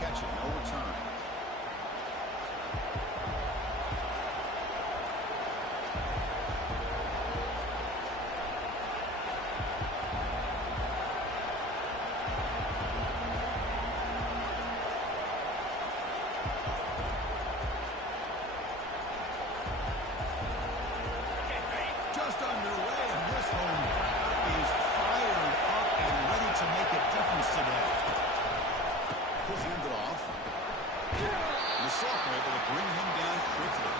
catch it. No return. Just underway, and this home crowd is fired up and ready to make a difference today. He'll hand it off. The Sophomore able to bring him down quickly.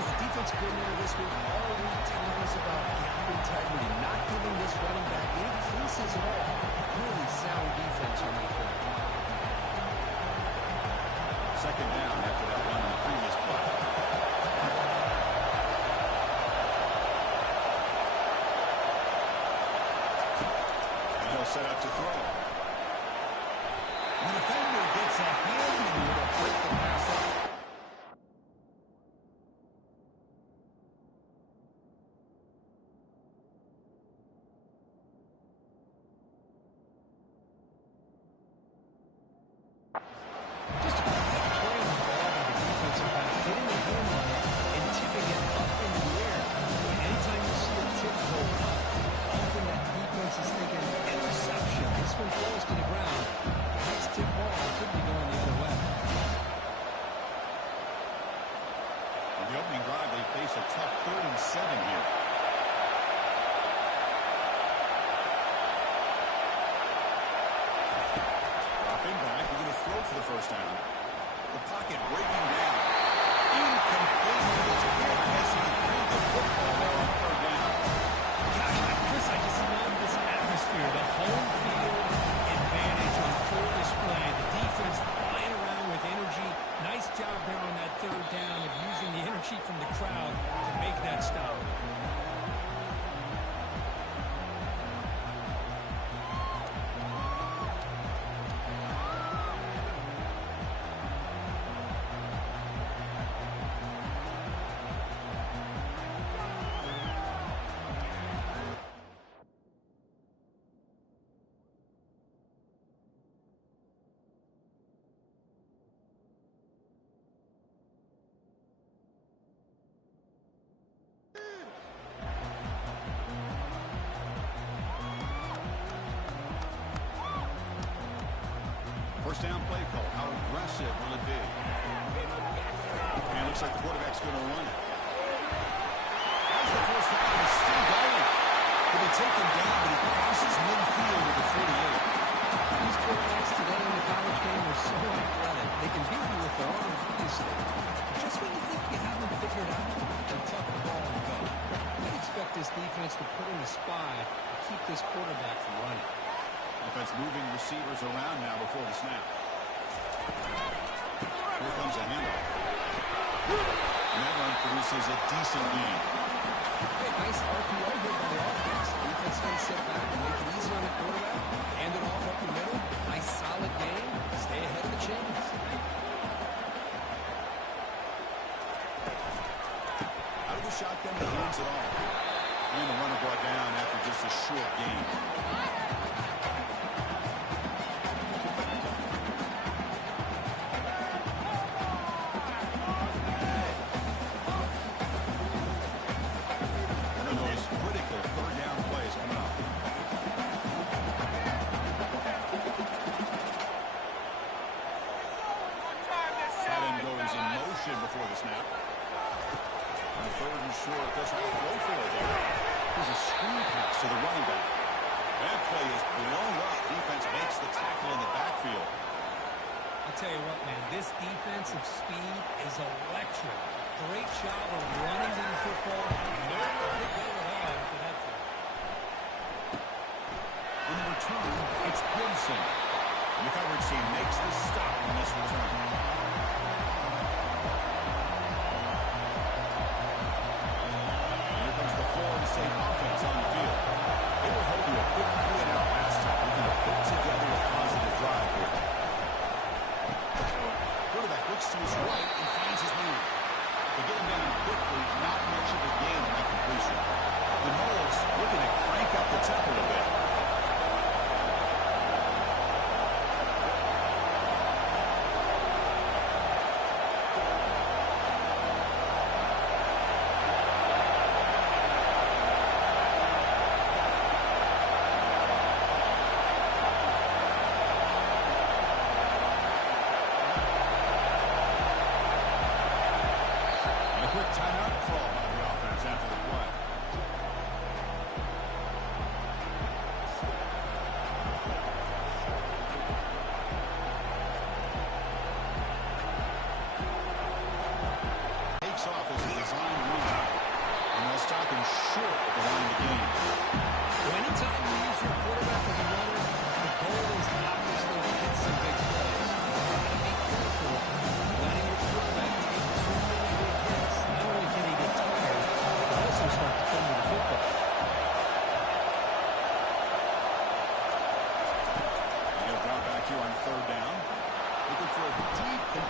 The defense been there this week all week telling us about gap integrity, not giving this running back any creases at all. Really sound defense on that play. Second down after that run in the previous play. Set up to throw. The defender gets a hand and will break the pass up. Just a playing the ball by the defensive back, getting a hand on it and tipping it up in the air. Anytime you see a tip go up, often that defense is thinking interception. This one falls to the ground. The next tip ball could be going the other way. On the opening drive, they face a tough 3rd and 7 here. Dropping back, we're going to throw for the first down. The pocket breaking down. Incomplete. It's good as he threw the football there on 3rd down. Gosh, Chris, I just love this atmosphere. The home field advantage on full display. The defense flying around with energy. Nice job there on that 3rd down of using the energy from the crowd to make that stop. First down play call. How aggressive will it be? And it looks like the quarterback's going to run it. As the first down is still going. He'll be taken down, but he crosses midfield at the 48. These quarterbacks today in the college game are so athletic. They can beat you with their arm previously. Just when you think you have them figured out, they tuck the ball and go. I'd expect this defense to put in a spy to keep this quarterback from running. Offense moving receivers around now before the snap. Here comes a handoff. And that run produces a decent gain. Hey, nice RPO here by the offense. Defense can sit back and make it easy on the quarterback. Hand it off up the middle. Nice solid game. Stay ahead of the chains. Out of the shotgun, he hands it off. And the runner brought down after just a short gain. Before the snap. On 3rd and short, doesn't have to go for it there. There's a screen pass to the running back. That play is blown up. Defense makes the tackle in the backfield. I'll tell you what, man, this defensive speed is electric. Great job of running the football. Nobody got it out after that play. In the return, it's Gibson. The coverage team makes the stop on this return. State offense on the field. They were holding a quick 3-and-out last time. They're going to put together a positive drive here. Quarterback looks to his right and finds his man. They get him down quickly, not much of a gain on that completion. The Noles looking to crank up the tempo a bit.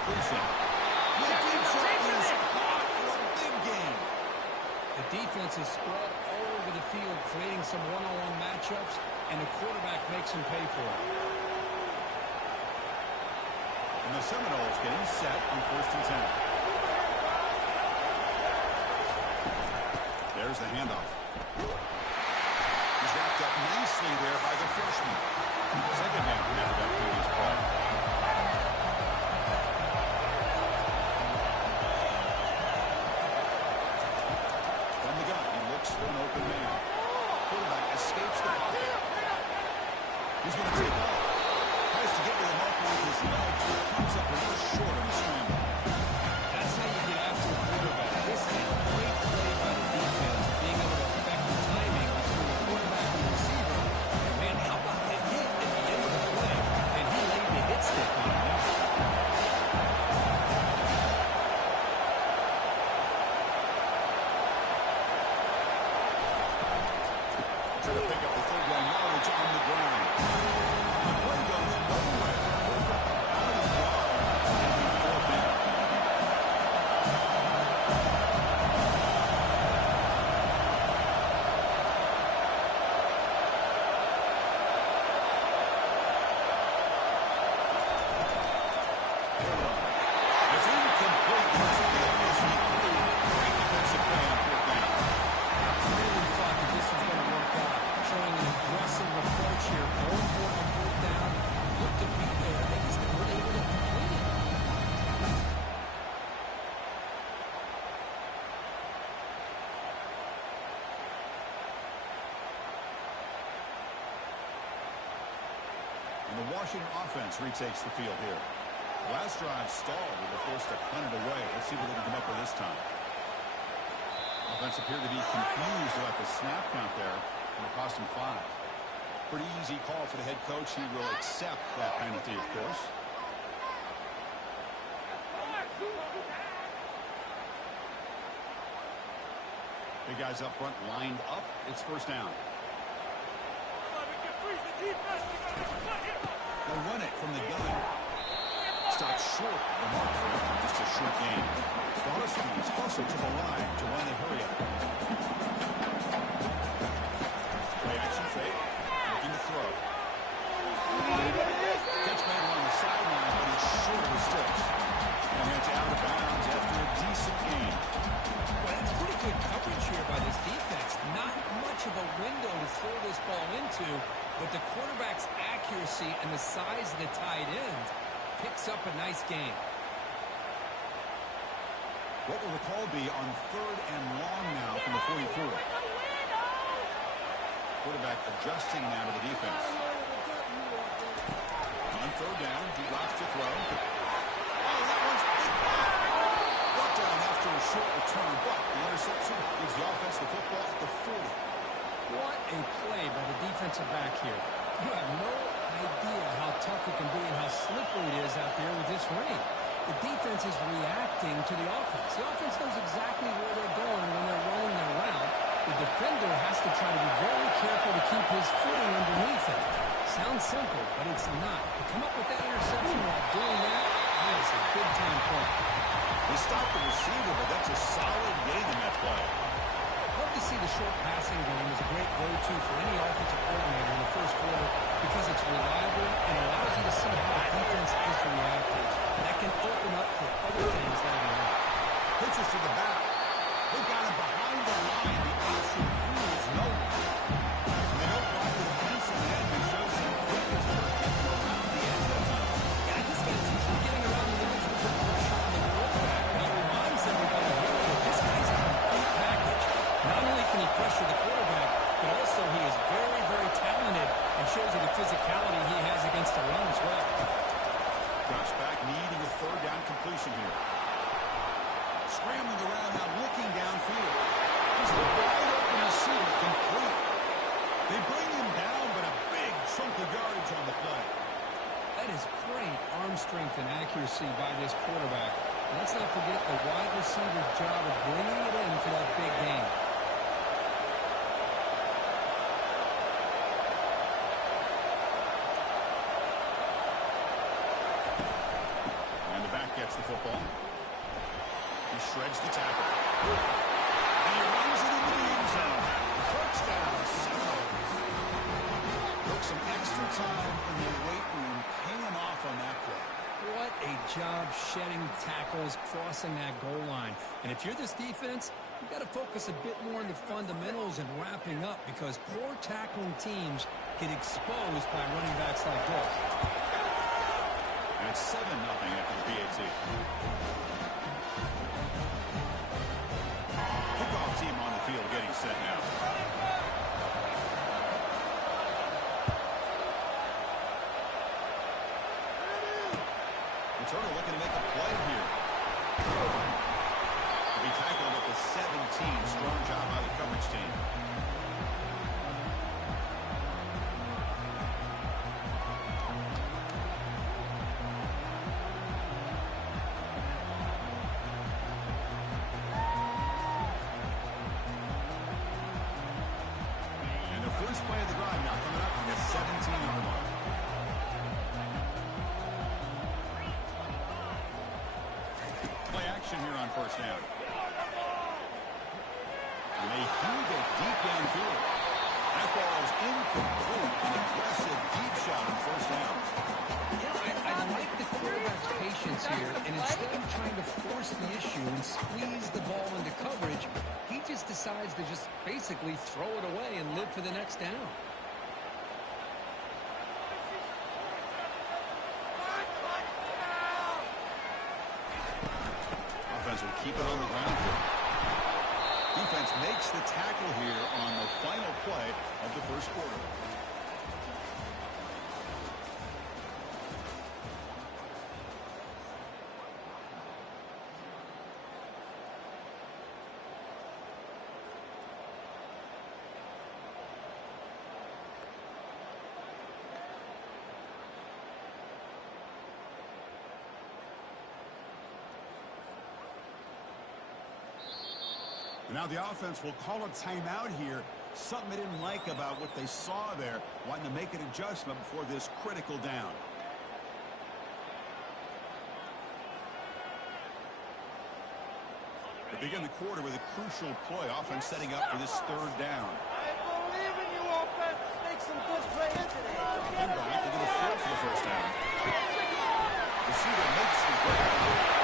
completion. The deep shot is caught for a big gain. The defense is spread all over the field, creating some one-on-one matchups, and the quarterback makes him pay for it. And the Seminoles getting set on 1st and 10. There's the handoff. He's wrapped up nicely there by the freshman. Second down after that previous play. From the gun, he looks for an open man. Quarterback escapes the pocket. He's going to take off. Tries to get to the marker with his legs, but comes up a little short on the scramble. That's how you get after a quarterback. This is a great play by the defense, being able to affect the timing between the quarterback and the receiver. And man, how about that hit at the end of the play? And he laid the hit stick on him. Trying to pick up the third down yardage on the ground. The play goes nowhere. Out of yard. And we fourth down. It's incomplete. It's almost incomplete. Great defensive play on fourth down. Really thought that this was going to work out, showing an aggressive approach here, going for it on fourth down. Looked to be there, they just weren't able to complete it. And the Washington offense retakes the field here. Last drive stalled with a force to punt it away. Let's see what they can come up with this time. Offense appeared to be confused about the snap count there, and it cost him 5. Pretty easy call for the head coach. He will accept that penalty, of course. Big guys up front lined up. It's first down. They'll run it from the gun. Stopped short of the mark for just a short gain. The Huskies hustle to the line to run the hurry up. Play action fake. Looking to throw. Catch made along the sideline, but he's short of the sticks. And it's out of bounds after a decent gain. Well, that's pretty good coverage here by this defense. Not much of a window to throw this ball into, but the quarterback's accuracy and the size of the tight end picks up a nice gain. What will the call be on 3rd and long now from the 44? Quarterback adjusting now to the defense. On 3rd down, he drops to throw. Oh, that one's big. Brought down after a short return, but the interception gives the offense the football at the 40. What a play by the defensive back here. You have no idea how tough it can be and how slippery it is out there with this rain. The defense is reacting to the offense. The offense knows exactly where they're going when they're running their route. The defender has to try to be very careful to keep his footing underneath it. Sounds simple, but it's not. To come up with that interception while doing that, that is a big-time play. They stopped the receiver, but that's a solid gain in that play. Love to see the short passing game as a great go-to for any offensive coordinator in the first quarter because it's reliable and allows you to see how the defense is reacting. That can open up for other things later on. Pitches to the back. They got him behind the line. The option fools no one. And they don't block the defense in the end. They show some quickness for getting around the edge that time. Yeah, this guy's usually getting around the edge with the pressure on the quarterback, but he reminds everybody here that this guy's a complete package. Not only can he pressure the quarterback, but also he is very, very talented and shows you the physicality he has against the run as well. Drops back, needing a 3rd down completion here. Scrambling around now, looking downfield. He's a wide open receiver, complete. They bring him down, but a big chunk of yardage on the play. That is great arm strength and accuracy by this quarterback. Let's not forget the wide receiver's job of bringing it in for that big gain. football. He shreds the tackle. And he runs it into the end zone. Touchdown, Seminoles. Took some extra time in the weight room paying off on that play. What a job shedding tackles, crossing that goal line. And if you're this defense, you've got to focus a bit more on the fundamentals and wrapping up, because poor tackling teams get exposed by running backs like this. And it's 7-0 after the PAT. Kickoff team on the field getting set now. Turner looking to make a play here. To be tackled at the 17. Strong job by the coverage team. And the first play of the drive now coming up from the 17-yard line. Here on first down. And they heave it deep downfield. That ball is incomplete. An aggressive deep shot on first down. Yeah, I like the quarterback's patience here, and instead of trying to force the issue and squeeze the ball into coverage, he just decides to just basically throw it away and live for the next down. Will keep it on the ground here. Defense makes the tackle here on the final play of the first quarter. Now the offense will call a timeout here. Something they didn't like about what they saw there. Wanting to make an adjustment before this critical down. They begin the quarter with a crucial play. Offense setting up for this third down. I believe in you, offense. Make some good plays today. And back to the field for the first down. Receiver makes the grab.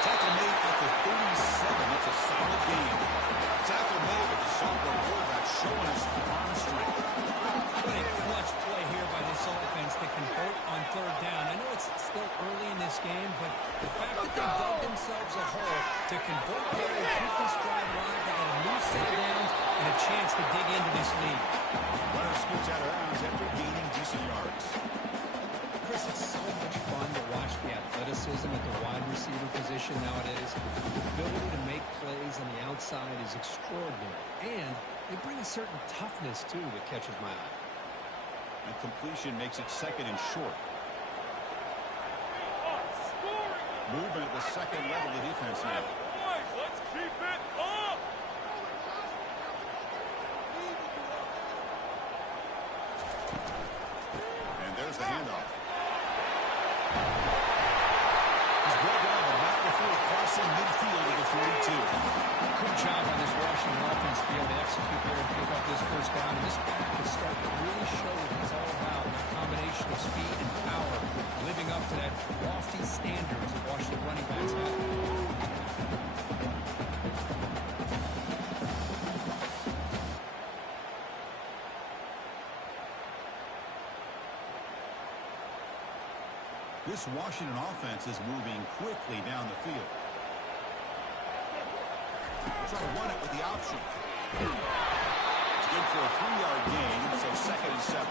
Tackle made at the 37. That's a solid game. Tackle made with the sophomore quarterback showing us arm strength. What a clutch play here by this offense to convert on third down. I know it's still early in this game, but the fact that they dug themselves a hole to convert there and keep this drive alive, they got a new set of downs and a chance to dig into this lead. Runner scoots out of bounds after gaining decent yards. Chris, it's so much fun to watch the athleticism at the wide receiver position nowadays. The ability to make plays on the outside is extraordinary, and they bring a certain toughness, too, that catches my eye. And completion makes it second and short. Movement at the second level of the defense now. Let's keep it up. And there's the handoff. He's brought down the back before crossing midfield at the 42. Good job on this Washington offense to be able to execute there and pick up this first down. And this back could start to really show what he's all about. A combination of speed and power, living up to that lofty standards that Washington running backs have. This Washington offense is moving quickly down the field. Try to run it with the option. It's good for a 3-yard gain, so second and 7.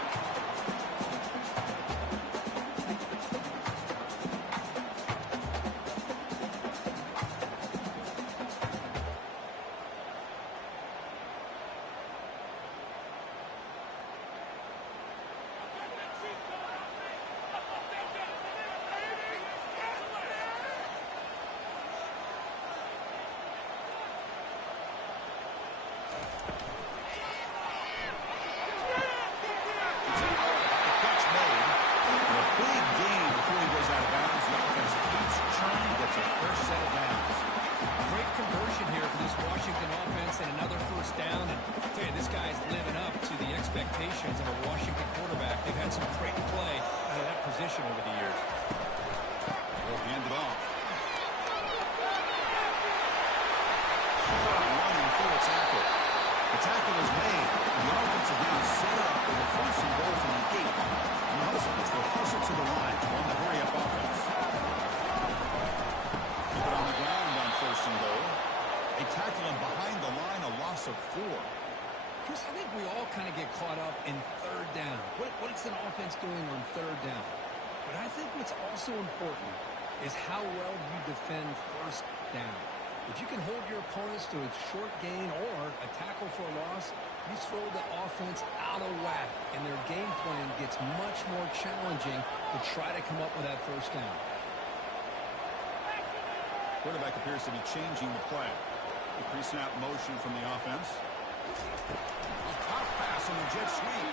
also important is how well you defend first down. If you can hold your opponents to a short gain or a tackle for a loss, you throw the offense out of whack, and their game plan gets much more challenging to try to come up with that first down. Quarterback appears to be changing the play. The pre-snap motion from the offense. A pop pass on the jet sweep.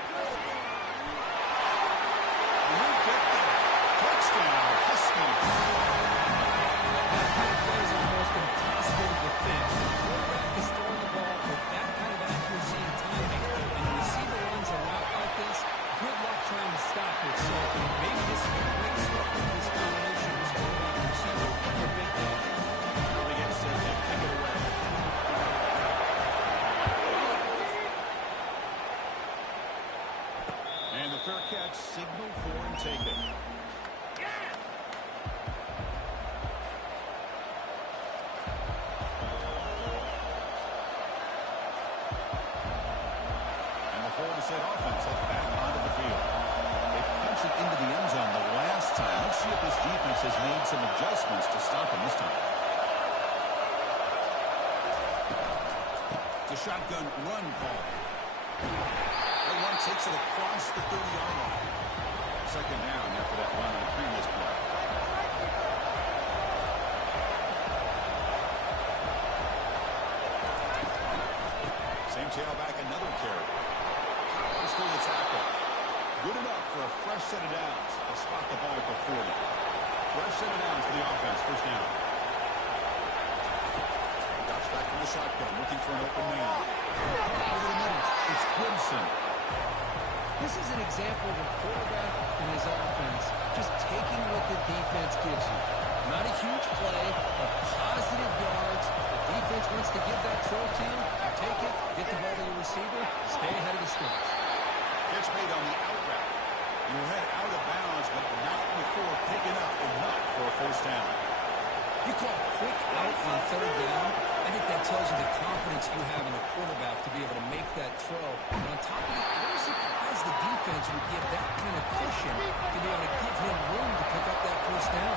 And he'll get there. Touchdown, Huskies. That kind of play is almost impossible to defend. The quarterback is throwing the ball with that kind of accuracy and timing, and the receiver runs a route like this. Good luck trying to stop it. So maybe this is a great start with this combination. This quarterback and receiver for a big day. Really gets set to kick it away. And the fair catch signal for and take it. Set offense back onto the field. They punch it into the end zone the last time. Let's see if this defense has made some adjustments to stop him this time. It's a shotgun run call. The one takes it across the 30-yard line. Second down after that run on the previous play. Same tailback, another carry. Through the tackle. Good enough for a fresh set of downs. They'll spot the ball at the 40. Fresh set of downs for the offense. First down. Drops back from the shotgun, looking for an open man. Over the middle, it's Gibson. This is an example of a quarterback and his offense just taking what the defense gives you. Not a huge play, but positive yards. The defense wants to give that throw to you. Take it, get the ball to your receiver, stay ahead of the sticks. Catch made on the out route. You head out of bounds, but not before picking up enough for a first down. You call quick out on third down. I think that tells you the confidence you have in the quarterback to be able to make that throw. And on top of it, I'm surprised the defense would give that kind of cushion to be able to give him room to pick up that first down.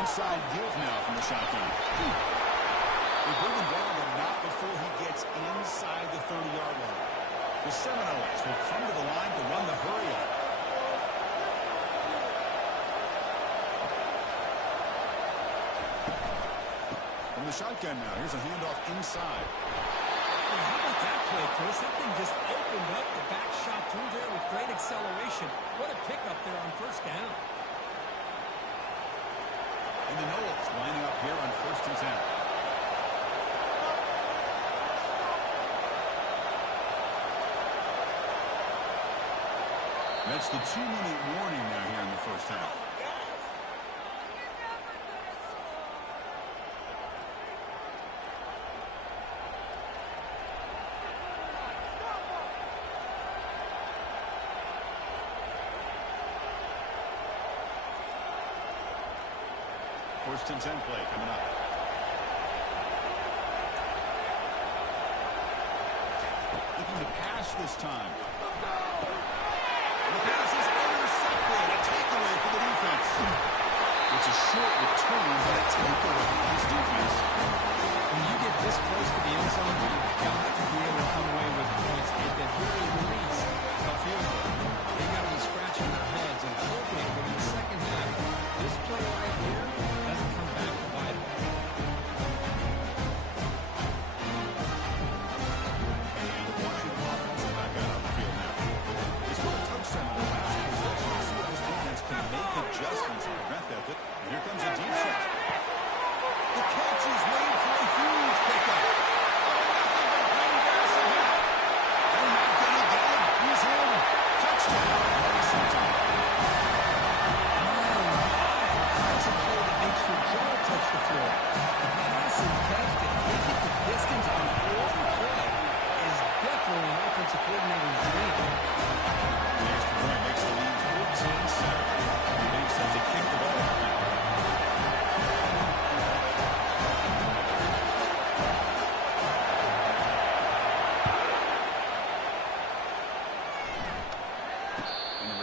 Inside give now from the shotgun. They bring him down, but not before he gets inside the 30-yard line. The Seminoles will come to the line to run the hurry-up. From the shotgun now, here's a handoff inside. Well, how about that play, Chris? That thing just opened up. The back shot through there with great acceleration. What a pickup there on first down. And the Noles lining up here on 1st and 10. That's the 2-minute warning now here in the first half. First and 10 play coming up. Looking to pass this time. The pass is intercepted. A takeaway for the defense. It's a short return, but a takeaway for this defense. When you get this close to the end zone, you've got to be able to come away with points. At the very least, a field goal. They got to be scratching their heads and hoping that in the second half, this play right here doesn't come back to bite them. And the Washington offense is back out on the field now. They scored a touchdown on the last possession. Let's see if this defense can make adjustments and prevent that. And here comes a deep shot. The catch is made for a huge pickup.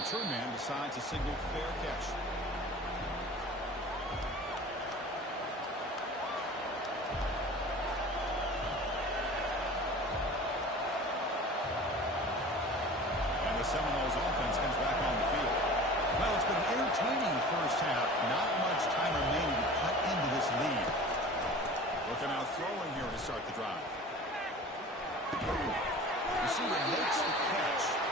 return man decides to signal fair catch. And the Seminoles offense comes back on the field. Well, it's been an entertaining first half. Not much time remaining to cut into this lead. Looking out throwing here to start the drive. Receiver makes the catch.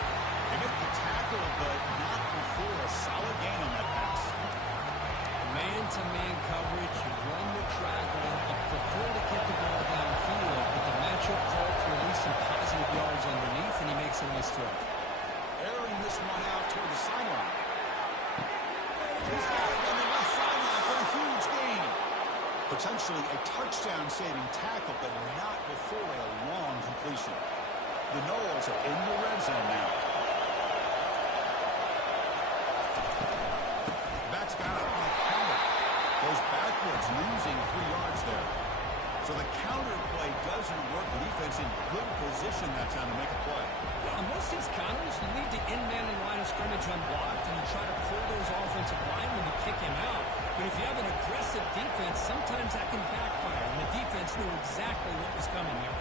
They make the tackle, but not before a solid gain on that pass. Man-to-man coverage, you run the track on. You prefer to get the ball downfield, but the matchup called for at least some positive yards underneath, and he makes a nice throw. Airing this one out toward the sideline. He's got it on the left sideline for a huge gain. Potentially a touchdown-saving tackle, but not before a long completion. The Noles are in the red zone now. Back's got it on a counter. Goes backwards, losing 3 yards there. So the counter play doesn't work. The defense in good position that time to make a play. Yeah, on most of these counters, you leave the in-man in line of scrimmage unblocked, and you try to pull those offensive linemen to kick him out. But if you have an aggressive defense, sometimes that can backfire, and the defense knew exactly what was coming here.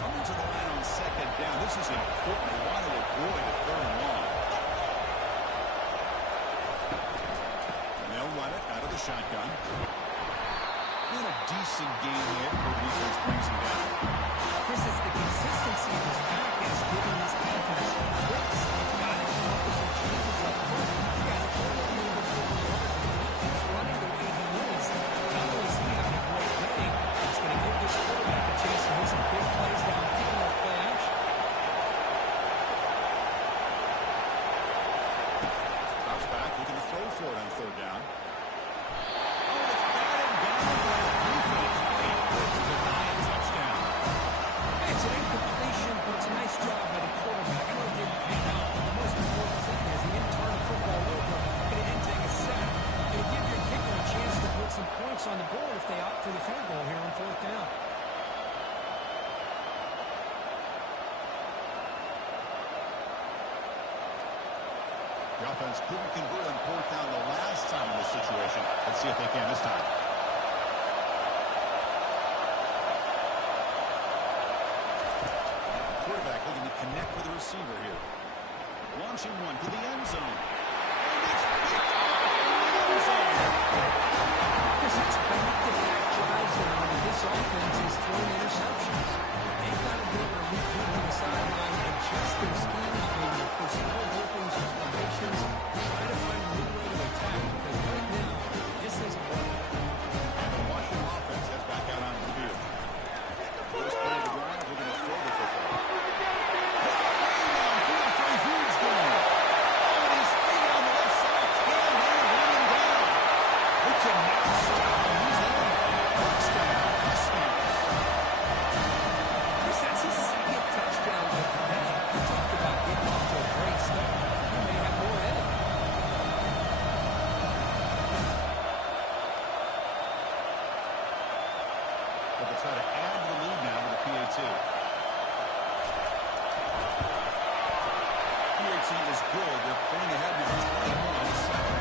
Coming to the line on second down. This is important. They want to avoid a 3rd and long. And they'll run it out of the shotgun. And a decent gain there for the defense brings him down. Chris, is the consistency of his package giving this defense fits. They've got to come up with some changes up front. You guys pull up a little bit for the yards. He's running the way he is. Not only is he having a great day, it's going to give this quarterback a chance to make some big plays downfield off play action. Drops back, looking to throw for it on 3rd down. Oh, it's batted down by the defense. Able to deny a touchdown. It's an incompletion, but it's a nice job by the quarterback. I know it didn't pan out, but the most important thing is he didn't turn the football over, and he didn't take a sack. It'll give your kicker a chance to put some points on the board if they opt for the field goal here on 4th down. The offense couldn't convert on 4th down the last time in this situation. Let's see if they can this time. Quarterback looking to connect with the receiver here. Launching one to the end zone. And it's picked off in the end zone. Because it's back-to-back drives now, and this offense is throwing interceptions. They've got to be able to regroup on the sideline and adjust their schemes, maybe their personnel groupings or formations, try to find a new way to attack, because right now, this isn't working. And the Washington offense heads back out onto the field. First play of the drive, we're going to throw the football. For a huge gain. Oh, and he's hanging on the left side. Can they run him down? They cannot stop him. He's in. Touchdown. Mustangs. Chris, that's his 2nd touchdown of the day. You talked about getting off to a great start. He may have more in it. But they try to add the lead now to the PAT. PAT is good. They're pulling ahead now 21-7.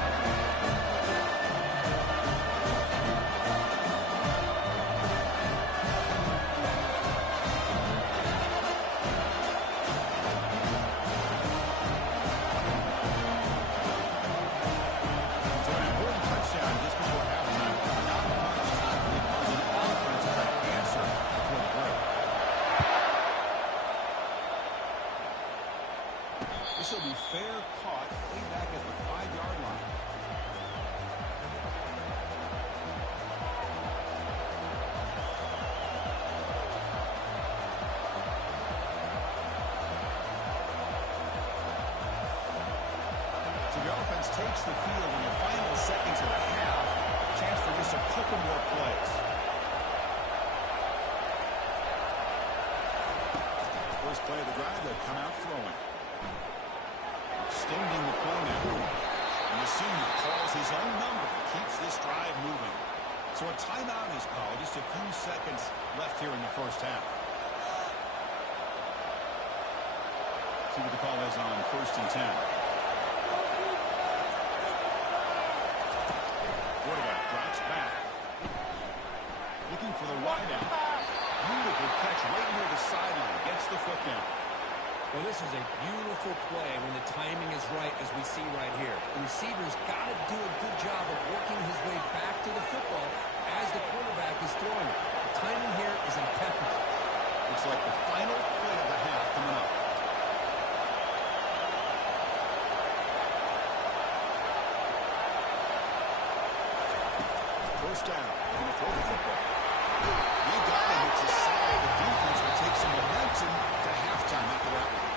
So an important touchdown just before halftime. Not much time for the opposing offense to try to answer before the break. This will be fair caught way back at the 5-yard line. So the offense takes the field in the final seconds of the half. Chance for just a couple more plays. First play of the drive, they'll come out throwing. Extending the play now. And the senior calls his own number, keeps this drive moving. So a timeout is called. Just a few seconds left here in the first half. see what the call is on 1st and 10. Quarterback drops back. Looking for the wide out. Beautiful catch right near the sideline. Gets the foot down. Well, this is a beautiful play when the timing is right, as we see right here. The receiver's got to do a good job of working his way back to the football as the quarterback is throwing it. The timing here is impeccable. Looks like the final play of the half coming up. First down. Going to throw the football. He got it. It's a side. The defense will take some momentum to halftime after that one.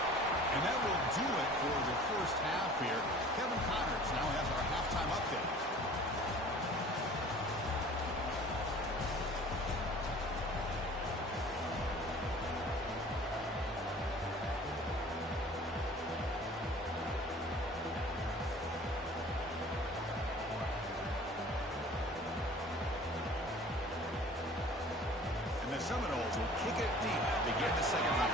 And that will do it for the first half here. Kevin Connors now has our halftime update. And the Seminoles will kick it deep to begin the second half.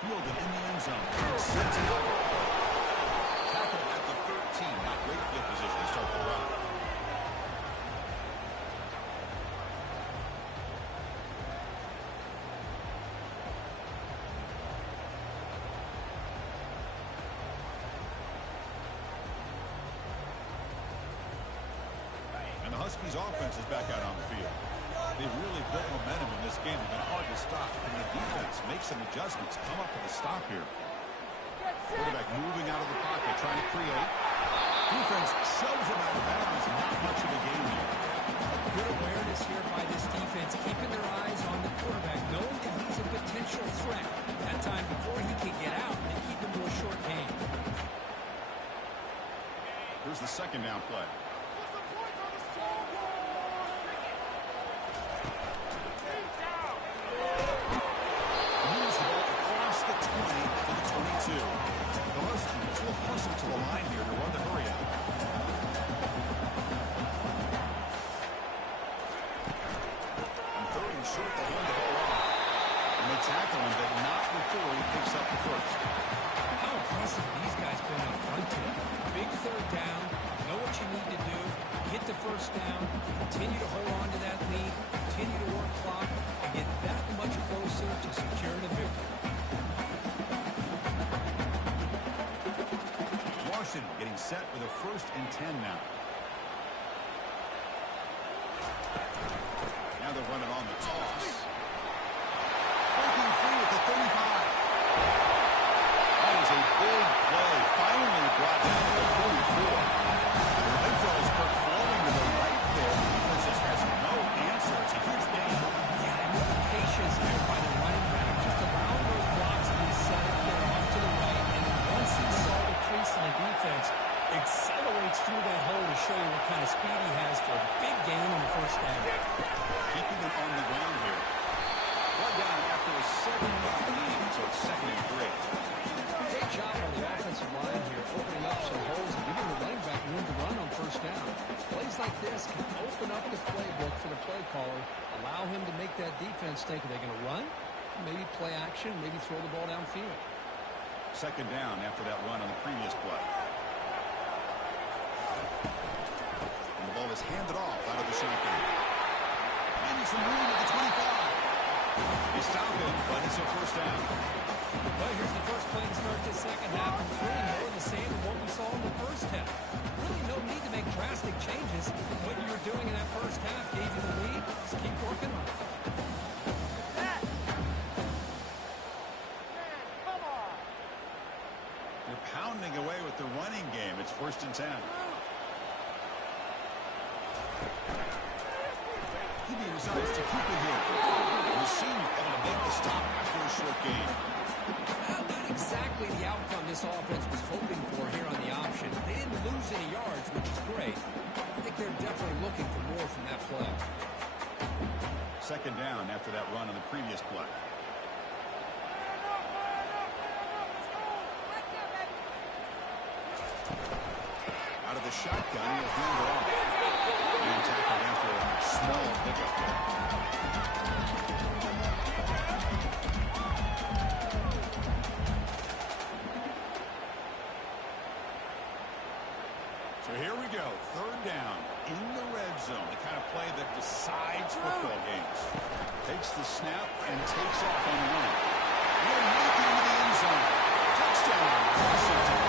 Fielded in the end zone. Santiago. Tackle at the 13. Not great field position to start the run. And the Huskies offense is back out on the field. They've really built momentum in this game. It's been hard to stop. And the defense makes some adjustments. Come up with a stop here. Quarterback moving out of the pocket, trying to create. Defense shoves him out of bounds. Not much of a game here. Good awareness here by this defense, keeping their eyes on the quarterback, knowing that he's a potential threat. That time before he can get out, they keep him to a short game. Here's the second down play. Moves the ball across the 20 to the 22. The Huskies will hustle to the line here to run the hurry out. And third and short, they hand the ball off. And they tackle him, but not before he picks up the first. How impressive these guys been up front today. Big third down, know what you need to do, get the first down, continue to hold on to that lead, continue to work clock, and get that much closer to securing a victory. Washington getting set with a 1st and 10 now. Now they're running on the toss. Breaking free at the 35. That is a big play. Finally brought down to the 44. The Renfro's performing to the right there. The defense just has no answer. It's a huge game. Yeah, and the patience there by the running back, just allowing those blocks to be set up there off to the right, and then once he saw the crease in the defense, accelerates through that hole to show you what kind of speed he has for a big gain in the first down. Keeping it on the ground here. Brought down after a 7-yard lead, so it's 2nd and 3. Great job on the offensive line here, opening up some holes and giving the running back room to run on first down. Plays like this can open up the playbook for the play caller, allow him to make that defense think, are they going to run? Maybe play action, maybe throw the ball downfield. 2nd down after that run on the previous play. And the ball is handed off out of the shotgun. Finding some room at the 25. They stop him, but it's a first down. Well, here's the first play to start this second half. It's really more of the same as what we saw in the first half. Really no need to make drastic changes. What you were doing in that first half gave you the lead. Just keep working on it. They're pounding away with the running game. It's 1st and 10. He decides to keep it here. He seemed able to make the stop after a short game. Well, not exactly the outcome this offense was hoping for here on the option. They didn't lose any yards, which is great. I think they're definitely looking for more from that play. 2nd down after that run on the previous play. Out of the shotgun, he'll hand it off. And tackled after Small pickup there. So here we go. Third down in the red zone. The kind of play that decides football games. Takes the snap and takes off on the run. We're making into the end zone. Touchdown, Washington.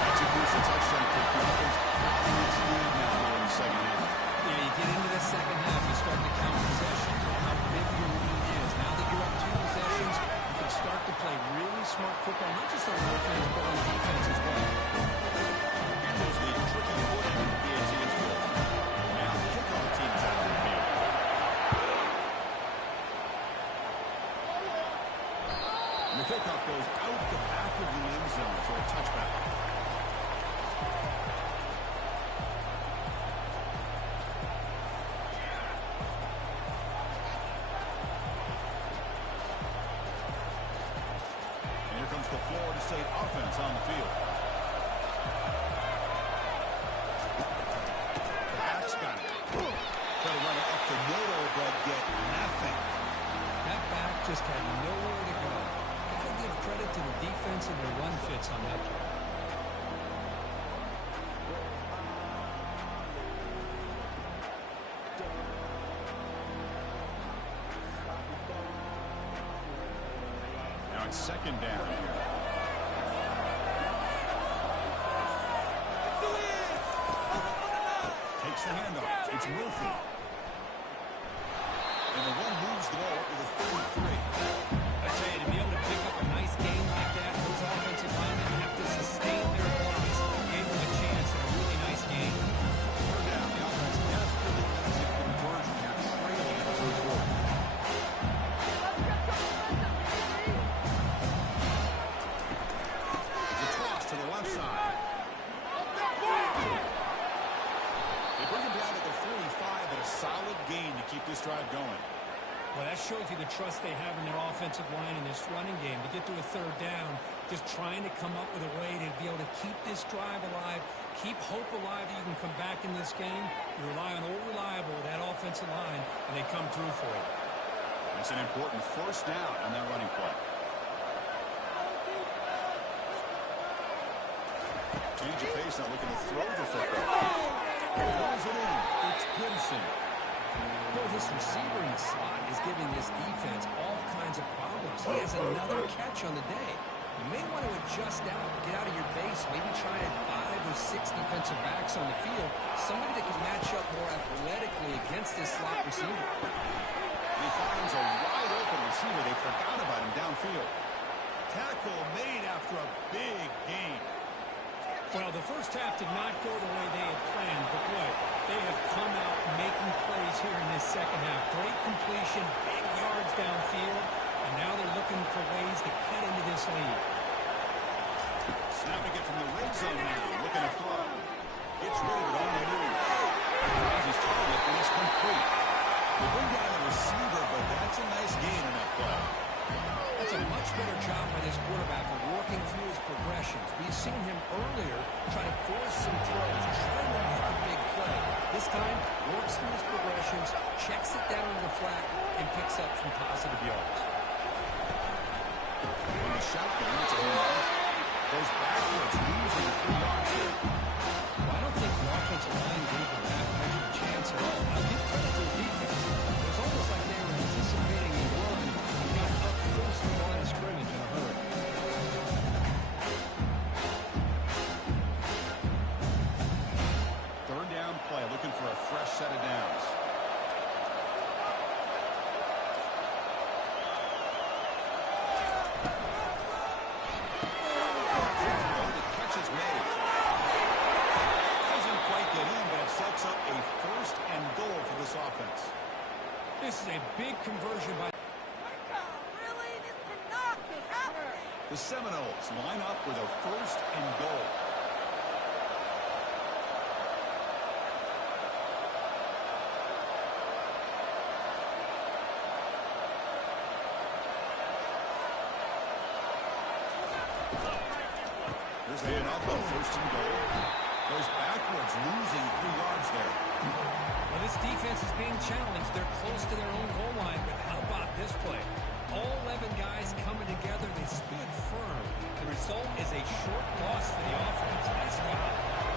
That's a crucial touchdown for the offense. Out its lead now here in the second half. Yeah, you get into the second half, you start to count possessions, how big your lead is. Now that you're up 2 possessions, you can start to play really smart football, not just on offense, but on defense as well. Here's the tricky footing the PAT is good. Now the kickoff team's out of the field. And the kickoff goes out the back of the end zone for a touchback. And here comes the Florida State offense on the field. That's got it. Try to run it up the middle, but get nothing. That back just had nowhere to go. Got to give credit to the defense and their run fits on that play. Now it's second down here. Takes the handoff. It's Murphy. And the one moves the ball up to the 33. I tell you, to be able to pick up a nice game like that, those offensive linemen have to sustain their blocks. Gave them a chance at a really nice game. Third down. The offense desperately needs a conversion here, trailing in the third quarter. It's a toss to the left side. They bring him down to the 45, but a solid gain to keep this drive going. Well, that shows you the trust they have in their offensive line in this running game. To get to a third down, just trying to come up with a way to be able to keep this drive alive, keep hope alive that you can come back in this game. You rely on old reliable, that offensive line, and they come through for you. That's an important first down on that running play. Change of pace, not looking to throw the football. Throws it in. It's Gibson. Boy, this receiver in the slot is giving this defense all kinds of problems. He has another catch on the day. You may want to adjust out, get out of your base, maybe try 5 or 6 defensive backs on the field, somebody that can match up more athletically against this slot receiver. He finds a wide open receiver. They forgot about him downfield. Tackle made after a big gain. Well, the first half did not go the way they had planned, but boy, they have come out making plays here in this second half. Great completion, big yards downfield, and now they're looking for ways to cut into this lead. Snapping it from the red zone now, looking to throw. It's ready, but on the move. Finds his target, and it's complete. They bring down the receiver, but that's a nice gain in that play. That's a much better job by this quarterback of working through his progressions. We've seen him earlier try to force some throws, trying to make a big play. This time, works through his progressions, checks it down to the flat, and picks up some positive yards. On the shotgun, it's a handoff. Goes backwards, losing 3 yards here. Well, I don't think the offensive line gave the back much of a chance at all. I'll give credit to the defense. It was almost like they were anticipating a run and got up close to the line of scrimmage in a hurry. Third down play, looking for a fresh set of downs. The catch is made. Doesn't quite get in, but it sets up a first and goal for this offense. This is a big conversion by... Really? This cannot be happening. The Seminoles line up with a first and goal. Here's the handoff on first and goal. Goes backwards, losing 3 yards there. Well, this defense is being challenged. They're close to their own goal line, but how about this play? All 11 guys coming together. They stood firm. The result is a short loss for the offense. Nice job.